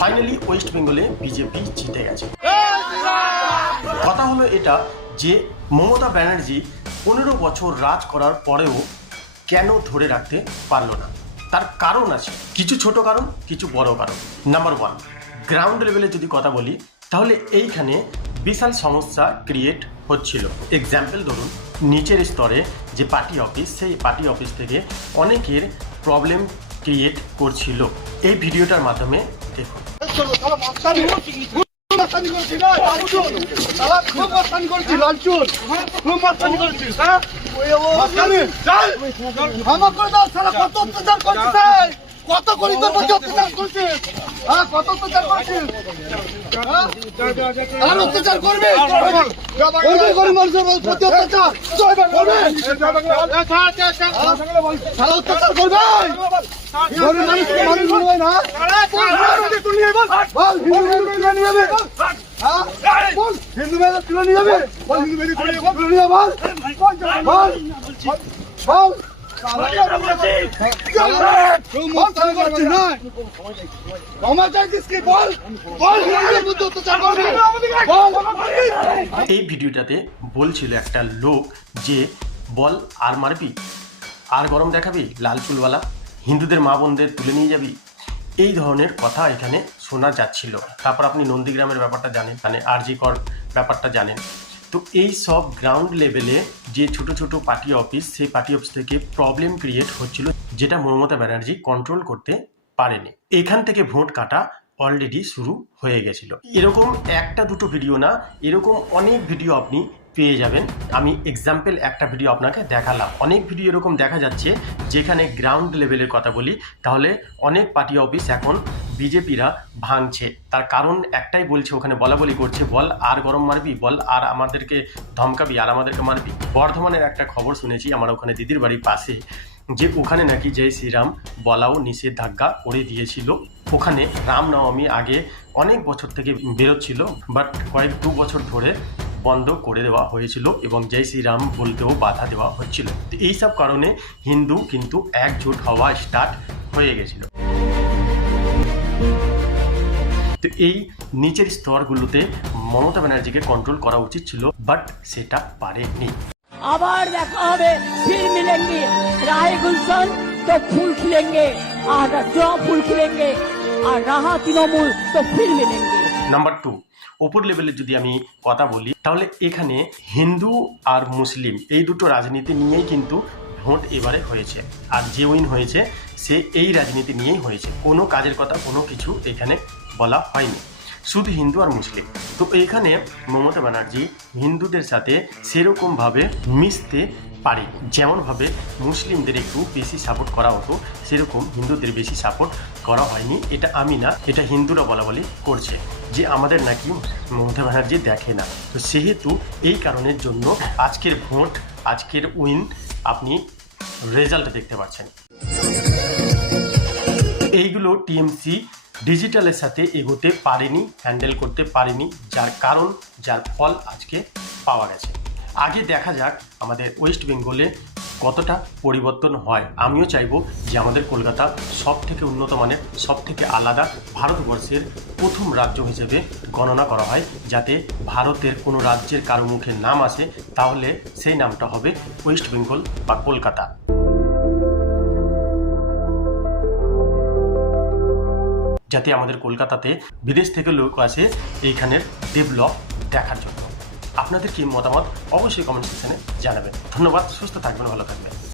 Finally West বেঙ্গলে BJP জিতে গেছে। কথা হলো এটা যে মমতা ব্যানার্জি 15 বছর রাজ করার পরেও কেন ধরে রাখতে পারলো না, তার কারণ আছে, কিছু ছোট কারণ, কিছু বড় কারণ। নাম্বার 1, গ্রাউন্ড লেভেলে যদি কথা বলি তাহলে এইখানে বিশাল সমস্যা ক্রিয়েট হচ্ছিল। এক্সাম্পল ধরুন, নিচের স্তরে যে পার্টি অফিস, সেই পার্টি অফিস থেকে অনেকের প্রবলেম ক্রিয়েট করছিল। এই ভিডিওটার মাধ্যমে দেখুন। কত করি তোর প্রতি অত্যাচার করছিস? হ্যাঁ, কত অত্যাচার করছিস? আর অত্যাচার করবি? গরিব মানুষের প্রতি অত্যাচার করবে? সারা অত্যাচার করবে? গরিব মানুষকে মানুষ বলবে না? বল, হিন্দু মেয়েদের তুলে নিয়ে যাবে? বল, হিন্দু মেয়েদের তুলে নিয়ে যাবে? বল, বল, এই ভিডিওটাতে বলছিল একটা লোক যে বল আর মারবি, আর গরম দেখাবি, লাল চুলওয়ালা, হিন্দুদের মা বোনদের তুলে নিয়ে যাবি, এই ধরনের কথা এখানে শোনা যাচ্ছিল। তারপর আপনি নন্দীগ্রামের ব্যাপারটা জানেন, মানে আরজি কর ব্যাপারটা জানেন। তো এই সব গ্রাউন্ড লেভেলে যে ছোট ছোট পার্টি অফিস, সেই পার্টি অফিস থেকে প্রবলেম ক্রিয়েট হচ্ছিল, যেটা মমতা ব্যানার্জি কন্ট্রোল করতে পারেনি। এখান থেকে ভোট কাটা অলরেডি শুরু হয়ে গেছিল। এরকম একটা দুটো ভিডিও না, এরকম অনেক ভিডিও আপনি পেয়ে যাবেন। আমি এক্সাম্পল একটা ভিডিও আপনাকে দেখালাম। অনেক ভিডিও এরকম দেখা যাচ্ছে যেখানে গ্রাউন্ড লেভেলের কথা বলি তাহলে অনেক পার্টি অফিস এখন বিজেপিরা ভাঙছে। তার কারণ একটাই বলছে, ওখানে বলাবলি করছে, বল আর গরম মারবি, বল আর আমাদেরকে ধমকাবি, আর আমাদেরকে মারবি। বর্ধমানের একটা খবর শুনেছি আমার ওখানে দিদির বাড়ির পাশে, যে ওখানে নাকি জয় শ্রীরাম বলাও নিষেধাজ্ঞা করে দিয়েছিল। ওখানে রামনবমী আগে অনেক বছর থেকে বেরোচ্ছিল, বাট কয়েক 2 বছর ধরে বন্ধ করে দেওয়া হয়েছিল এবং জয় শ্রীরাম বলতেও বাধা দেওয়া হচ্ছিল। তো এইসব কারণে হিন্দু কিন্তু একজোট হওয়া স্টার্ট হয়ে গেছিল। তো এই নিচের স্তরগুলোতে মমতা ব্যানার্জিকে কন্ট্রোল করা উচিত ছিল, বাট সেটা পারেনি। আবার দেখা হবে, ফির মিলেंगे, राह गुलशन तो फूल खिलेंगे और जो फूल खिलेंगे और रहा तृणमूल तो फिर मिलेंगे। নাম্বার 2, ওপর লেভেলে যদি আমি কথা বলি তাহলে এখানে হিন্দু আর মুসলিম এই দুটো রাজনীতি নিয়েই কিন্তু ভোট এবারে হয়েছে। আর যে উইন হয়েছে সে এই রাজনীতি নিয়েই হয়েছে, কোনো কাজের কথা কোনো কিছু এখানে বলা হয়নি, শুধু হিন্দু আর মুসলিম। তো এখানে মমতা ব্যানার্জি হিন্দুদের সাথে সেরকমভাবে মিশতে পারে, যেমনভাবে মুসলিমদের একটু বেশি সাপোর্ট করা হতো সেরকম হিন্দুদের বেশি সাপোর্ট করা হয়নি। এটা আমি না, এটা হিন্দুরা বলাবলি করছে যে আমাদের নাকি মমতা ব্যানার্জি দেখে না। তো সেহেতু এই কারণের জন্য আজকের ভোট, আজকের উইন আপনি রেজাল্ট দেখতে পাচ্ছেন। এইগুলো টিএমসি ডিজিটালের সাথে এগোতে পারেনি, হ্যান্ডেল করতে পারেনি, যার কারণ, যার ফল আজকে পাওয়া গেছে। আগে দেখা যাক আমাদের ওয়েস্ট বেঙ্গলে কতটা পরিবর্তন হয়। আমিও চাইবো যে আমাদের কলকাতা সব থেকে উন্নত মানের, সব থেকে আলাদা, ভারতবর্ষের প্রথম রাজ্য হিসেবে গণনা করা হয়, যাতে ভারতের কোনো রাজ্যের কারো মুখে নাম আসে তাহলে সেই নামটা হবে ওয়েস্ট বেঙ্গল বা কলকাতা। যাতে আমাদের কলকাতাতে বিদেশ থেকে লোক আসে এইখানের ডেভেলপ দেখার জন্য। আপনাদের কি মতামত অবশ্যই কমেন্ট সেকশনে জানাবেন। ধন্যবাদ, সুস্থ থাকবেন, ভালো থাকবেন।